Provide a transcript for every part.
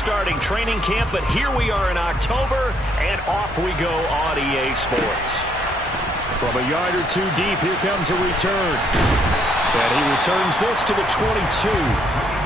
starting training camp, but here we are in October, and off we go on EA Sports. From a yard or two deep, here comes a return. And he returns this to the 22.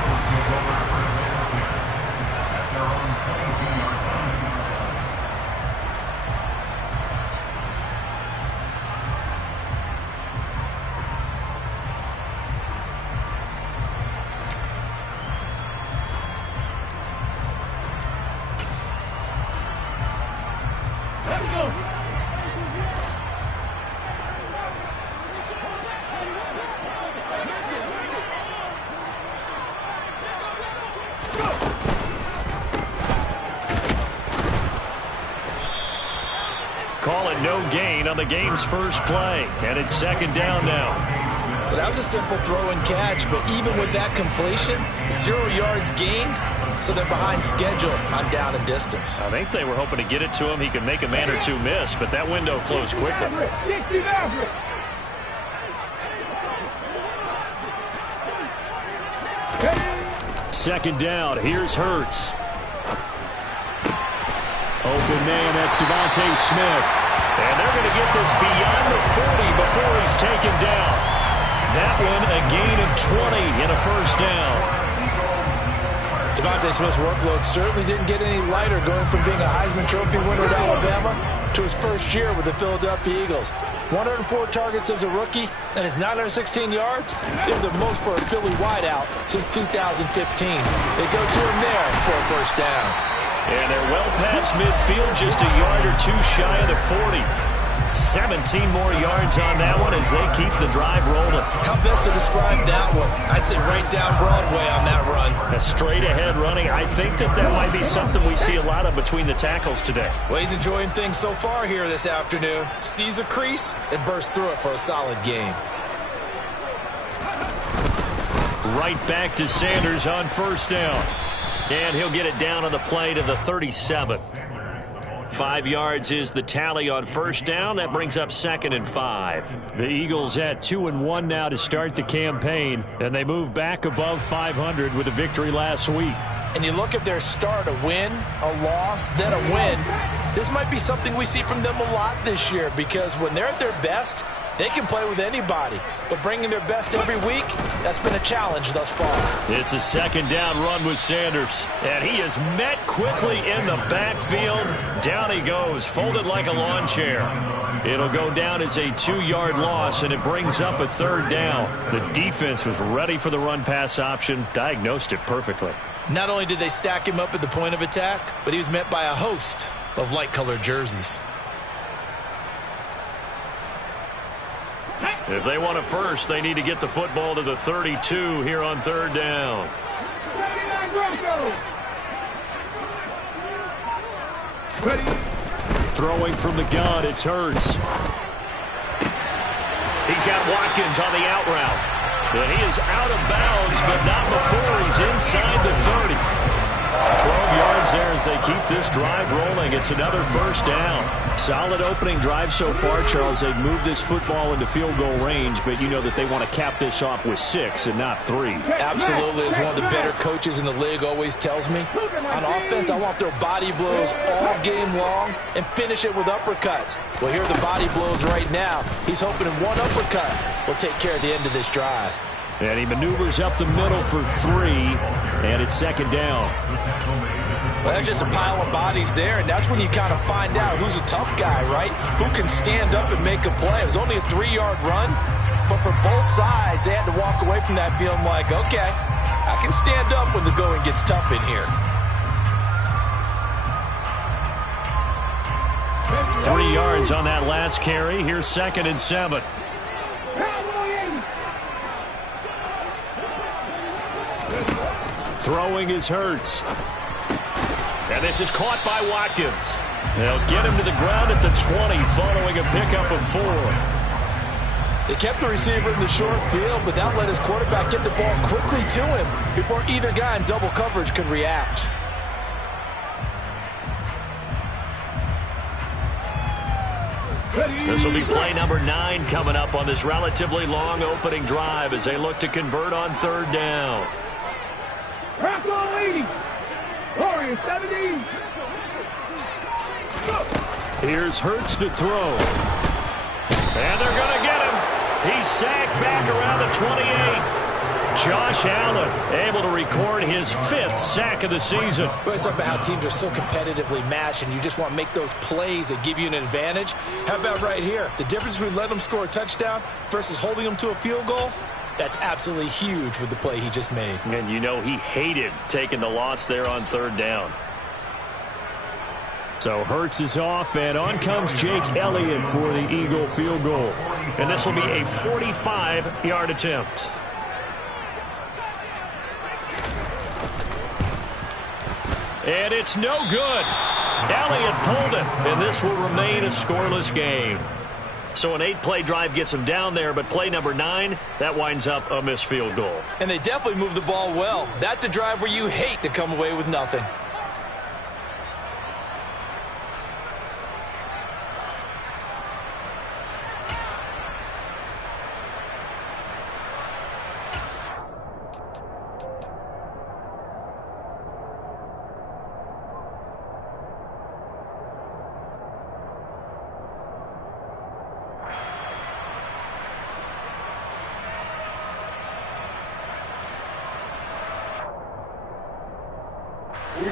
Call it no gain on the game's first play, and it's second down now. Well, that was a simple throw and catch, but even with that completion, 0 yards gained, so they're behind schedule on down and distance. I think they were hoping to get it to him. He could make a man or two miss, but that window closed quickly. Second down, here's Hurts. Open man, that's Devontae Smith. And they're going to get this beyond the 40 before he's taken down. That one a gain of 20 and a first down. Devontae Smith's workload certainly didn't get any lighter going from being a Heisman Trophy winner at Alabama to his first year with the Philadelphia Eagles. 104 targets as a rookie, and his 916 yards, they're the most for a Philly wideout since 2015. They go to him there for a first down. And they're well past midfield, just a yard or two shy of the 40. 17 more yards on that one as they keep the drive rolling. How best to describe that one? I'd say right down Broadway on that run. A straight ahead running. I think that might be something we see a lot of between the tackles today. Well, he's enjoying things so far here this afternoon. Sees a crease and bursts through it for a solid game. Right back to Sanders on first down. And he'll get it down on the play to the 37. 5 yards is the tally on first down. That brings up 2nd and 5. The Eagles at 2-1 now to start the campaign, and they move back above 500 with a victory last week. And you look at their start, a win, a loss, then a win. This might be something we see from them a lot this year, because when they're at their best, they can play with anybody. But bringing their best every week, that's been a challenge thus far. It's a second down run with Sanders. And he is met quickly in the backfield. Down he goes, folded like a lawn chair. It'll go down as a 2-yard loss, and it brings up a third down. The defense was ready for the run-pass option, diagnosed it perfectly. Not only did they stack him up at the point of attack, but he was met by a host of light-colored jerseys. If they want a first, they need to get the football to the 32 here on third down. Throwing from the gun, it's Hurts. He's got Watkins on the out route. And he is out of bounds, but not before he's inside the 30. 12 yards there as they keep this drive rolling. It's another first down. Solid opening drive so far, Charles. They've moved this football into field goal range, but you know that they want to cap this off with 6 and not 3. Absolutely. As one of the better coaches in the league always tells me, on offense, I want to throw body blows all game long and finish it with uppercuts. Well, here are the body blows right now. He's hoping in one uppercut will take care of the end of this drive. And he maneuvers up the middle for 3, and it's second down. Well, that's just a pile of bodies there, and that's when you kind of find out who's a tough guy, right? Who can stand up and make a play. It was only a 3-yard run, but for both sides, they had to walk away from that feeling like, okay, I can stand up when the going gets tough in here. 3 yards on that last carry. Here's 2nd and 7. Throwing is Hurts. And this is caught by Watkins. They'll get him to the ground at the 20 following a pickup of 4. They kept the receiver in the short field, but that let his quarterback get the ball quickly to him before either guy in double coverage could react. This will be play number 9 coming up on this relatively long opening drive as they look to convert on third down. Here's Hurts to throw. And they're going to get him. He's sacked back around the 28. Josh Allen able to record his 5th sack of the season. Well, it's about how teams are so competitively matched, and you just want to make those plays that give you an advantage. How about right here? The difference between letting them score a touchdown versus holding them to a field goal, that's absolutely huge with the play he just made. And you know he hated taking the loss there on 3rd down. So Hurts is off, and on comes Jake Elliott for the Eagle field goal. And this will be a 45-yard attempt. And it's no good. Elliott pulled it, and this will remain a scoreless game. So an 8-play drive gets him down there, but play number 9, that winds up a missed field goal. And they definitely moved the ball well. That's a drive where you hate to come away with nothing.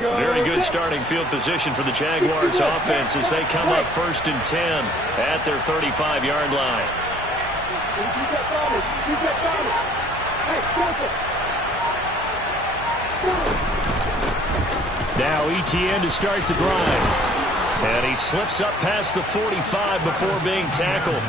Very good starting field position for the Jaguars offense as they come up 1st and 10 at their 35-yard line. Now Etienne to start the drive. And he slips up past the 45 before being tackled.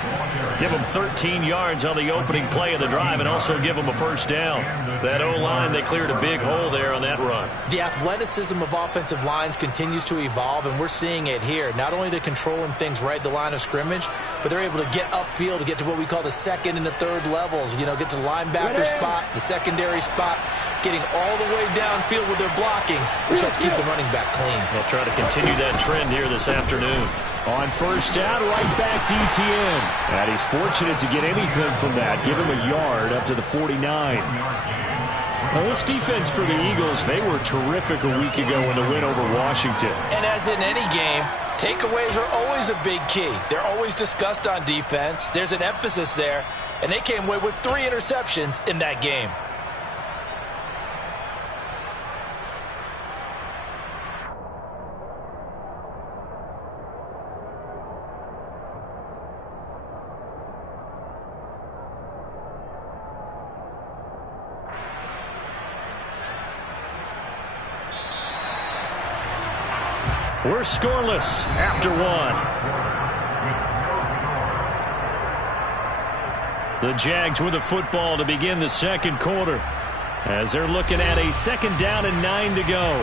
Give him 13 yards on the opening play of the drive and also give him a 1st down. That O-line, they cleared a big hole there on that run. The athleticism of offensive lines continues to evolve, and we're seeing it here. Not only are they controlling things right at the line of scrimmage, but they're able to get upfield to get to what we call the 2nd and the 3rd levels. You know, get to the linebacker spot, the secondary spot, getting all the way downfield with their blocking, which helps keep the running back clean. They'll try to continue that trend here this afternoon. On 1st down, right back to Etienne. And he's fortunate to get anything from that. Give him a yard up to the 49. Now, this defense for the Eagles, they were terrific a week ago in the win over Washington. And as in any game, takeaways are always a big key. They're always discussed on defense. There's an emphasis there, and they came away with 3 interceptions in that game. We're scoreless after 1. The Jags with the football to begin the 2nd quarter as they're looking at a 2nd down and 9 to go.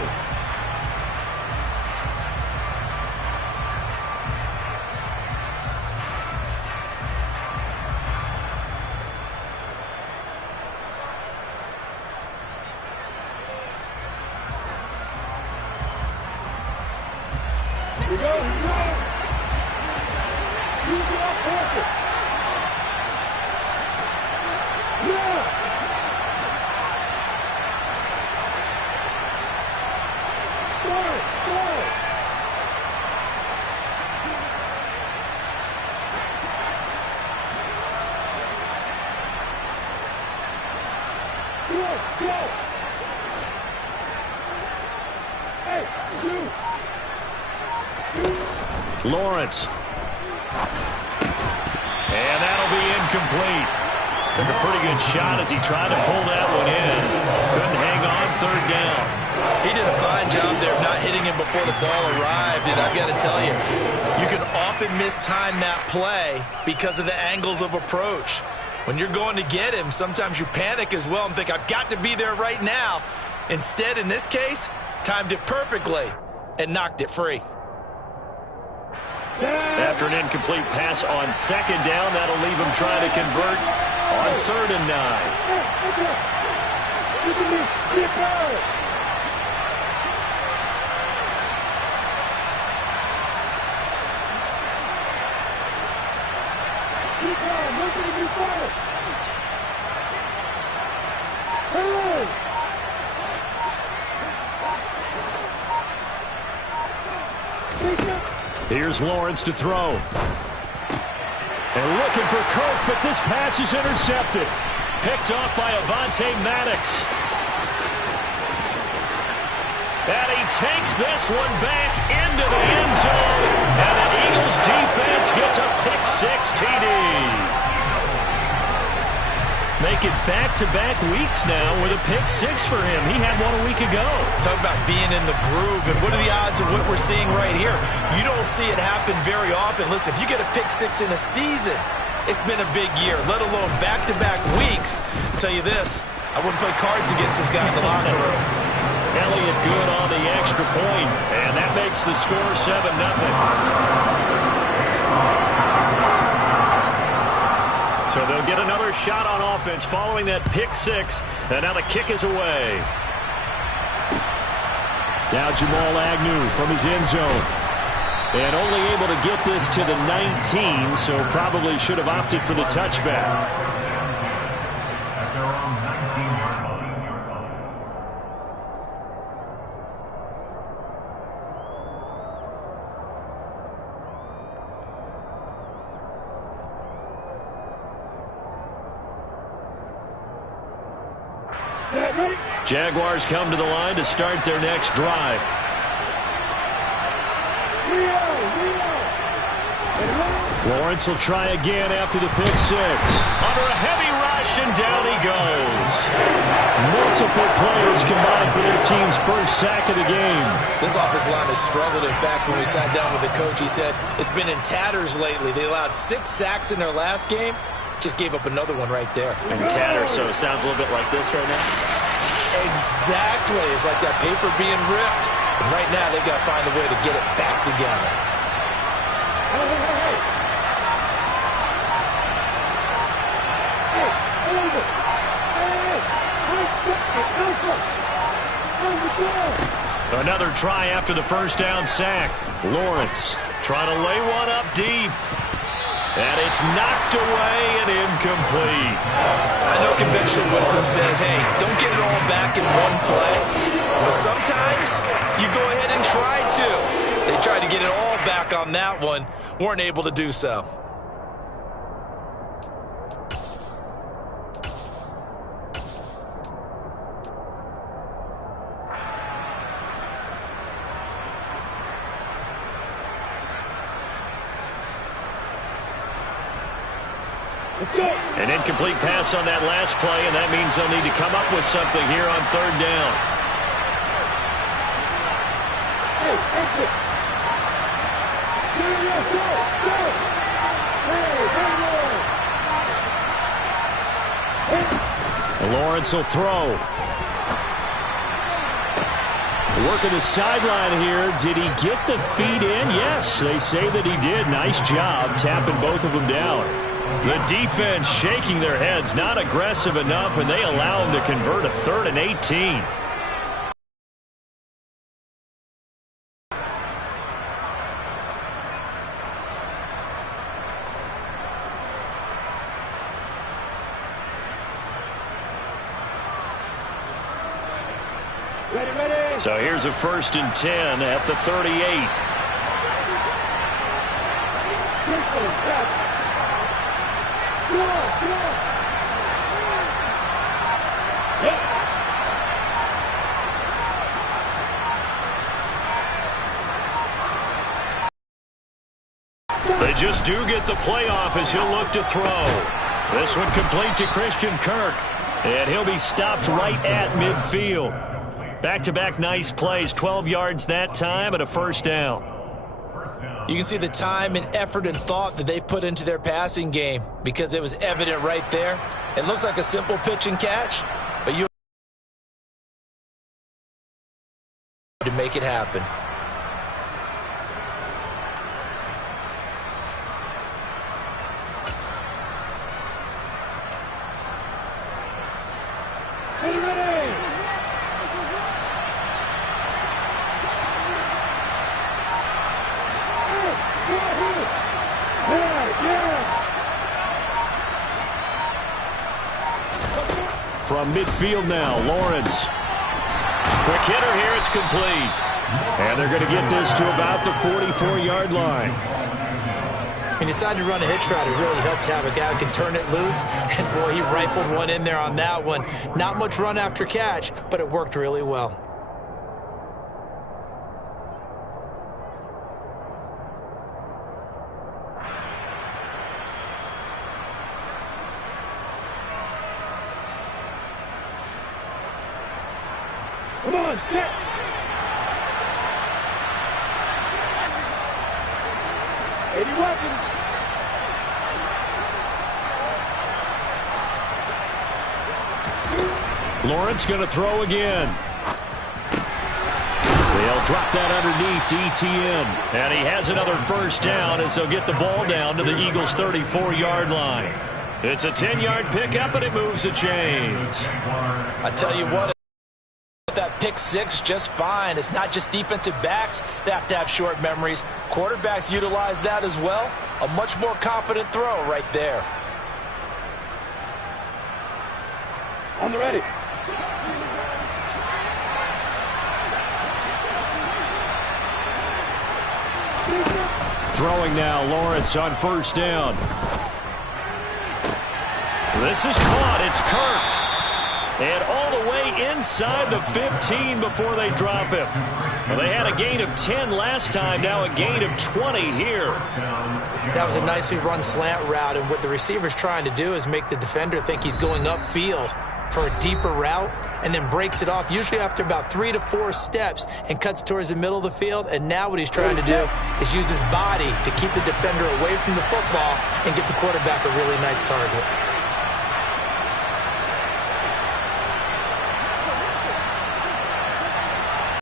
Lawrence. And that'll be incomplete. Took a pretty good shot as he tried to pull that one in. Couldn't hang on 3rd down. He did a fine job there of not hitting him before the ball arrived, and I've got to tell you, you can often mistime that play because of the angles of approach. When you're going to get him, sometimes you panic as well and think, I've got to be there right now. Instead, in this case, timed it perfectly and knocked it free. After an incomplete pass on 2nd down, that'll leave him trying to convert on 3rd and 9. Here's Lawrence to throw. And looking for Kirk, but this pass is intercepted. Picked off by Avonte Maddox. And he takes this one back into the end zone. And the Eagles defense gets a pick-6 TD. Make it back-to-back weeks now with a pick-6 for him. He had one a week ago. Talk about being in the groove, and what are the odds of what we're seeing right here? You don't see it happen very often. Listen, if you get a pick-6 in a season, it's been a big year, let alone back-to-back weeks. I'll tell you this, I wouldn't play cards against this guy in the locker room. Elliott good on the extra point, and that makes the score 7-0. So they'll get another shot on offense following that pick-6, and now the kick is away. Now Jamal Agnew from his end zone. And only able to get this to the 19, so probably should have opted for the touchback. Jaguars come to the line to start their next drive. Lawrence will try again after the pick-6. Under a heavy rush, and down he goes. Multiple players combined for their team's first sack of the game. This offensive line has struggled. In fact, when we sat down with the coach, he said it's been in tatters lately. They allowed 6 sacks in their last game. Just gave up another one right there. And tatters, so it sounds a little bit like this right now. Exactly. It's like that paper being ripped. And right now, they've got to find a way to get it back together. Another try after the first down sack. Lawrence trying to lay one up deep. And it's knocked away and incomplete. I know conventional wisdom says, hey, don't get it all back in one play. But sometimes you go ahead and try to. They tried to get it all back on that one. Weren't able to do so. An incomplete pass on that last play, and that means they'll need to come up with something here on third down. Lawrence will throw. Working the sideline here. Did he get the feet in? Yes, they say that he did. Nice job tapping both of them down. The defense shaking their heads, not aggressive enough, and they allow him to convert a 3rd and 18. So here's a 1st and 10 at the 38. They just do get the playoff as he'll look to throw. This one complete to Christian Kirk. And he'll be stopped right at midfield. Back-to-back nice plays, 12 yards that time and a 1st down. You can see the time and effort and thought that they've put into their passing game because it was evident right there. It looks like a simple pitch and catch, but you to make it happen. From midfield now, Lawrence. Quick hitter here, it's complete. And they're going to get this to about the 44-yard line. He decided to run a hitch route. It really helped to have a guy who can turn it loose. And, boy, he rifled one in there on that one. Not much run after catch, but it worked really well. Come on, set. Any weapons? Lawrence going to throw again. They'll drop that underneath to Etienne. And he has another first down as they'll get the ball down to the Eagles' 34-yard line. It's a 10-yard pickup, and it moves the chains. I tell you what, that pick six just fine. It's not just defensive backs that have short memories. Quarterbacks utilize that as well. A much more confident throw right there. On the ready. Throwing now, Lawrence on first down. This is caught. It's Kirk. And all the way inside the 15 before they drop him. Well, they had a gain of 10 last time, now a gain of 20 here. That was a nicely run slant route, and what the receiver's trying to do is make the defender think he's going upfield for a deeper route, and then breaks it off, usually after about 3 to 4 steps, and cuts towards the middle of the field. And now what he's trying to do is use his body to keep the defender away from the football and get the quarterback a really nice target.